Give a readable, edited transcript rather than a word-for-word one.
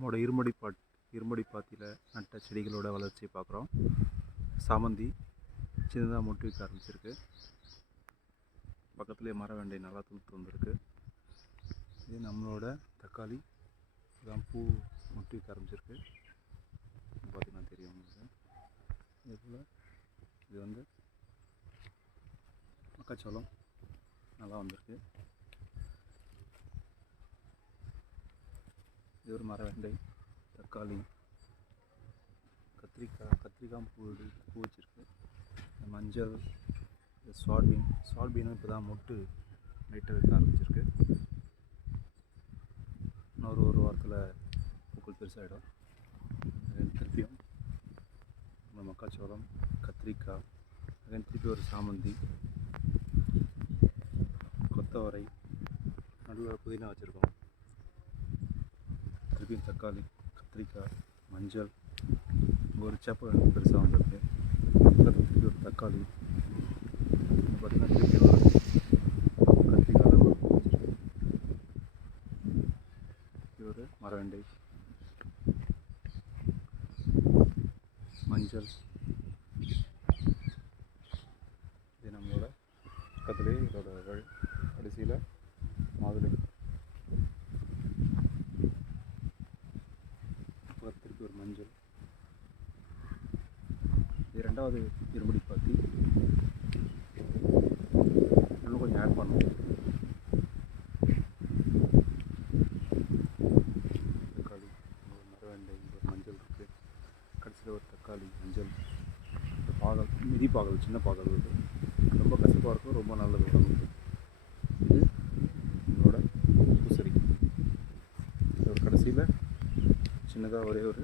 நம்மளோட இருமடி பாத்தியில் நட்ட செடிகளோட வளர்ச்சியை பார்க்குறோம். சாமந்தி சின்னதாக மொட்டு வைக்க ஆரம்பிச்சிருக்கு. பக்கத்துலேயே மர வெண்டை நல்லா துளுத்து வந்திருக்கு. இது நம்மளோட தக்காளி இதான் பூ மொட்டு வைக்க ஆரம்பிச்சிருக்கு. பார்த்திங்கன்னா தெரியும் உங்களுக்கு. இதுபோல் இது வந்து மக்காச்சோளம் நல்லா வந்திருக்கு. இது ஒரு மர வெண்டை, தக்காளி, கத்திரிக்காய் பூ வச்சுருக்கு. மஞ்சள், சால்பீனும் இப்போ தான் மொட்டு லைட்டாக வைக்க ஆரம்பிச்சிருக்கு. ஒரு வாரத்தில் பூக்கள் பெருசாகிடும். திருப்பியும் மக்காச்சோளம், கத்திரிக்காய், திருப்பி ஒரு சாமந்தி, கொத்தவரை, நடுவில் புதினா வச்சுருக்கோம். திருப்பியும் தக்காளி, கத்திரிக்காய், மஞ்சள், ஒரு சேப்பை பெருசாக வந்திருக்கு. திருப்பி ஒரு தக்காளி, பார்த்திங்கன்னா திருப்பி ஒரு கத்திரிக்காய் வச்சுருக்கு. இது ஒரு மரவெண்டை, மஞ்சள், இது நம்மளோட பக்கத்துலேயே இதோட கடைசியில் மாதுளை, திருப்பி ஒரு மஞ்சள். இது ரெண்டாவது இருமுடி பாத்தி. இன்னும் கொஞ்சம் ஆட் பண்ணுவோம். தக்காளி, ஒரு மரவெண்டை, ஒரு மஞ்சள் இருக்குது. கடைசியில் ஒரு தக்காளி, மஞ்சள், பாகல், மிதி பாகல், சின்ன பாகல் இது ரொம்ப கசப்பாக இருக்கும், ரொம்ப நல்லது உடம்புக்கு. இது இதோட பூசரி. இதோட கடைசியில் சின்னதாக ஒரே ஒரு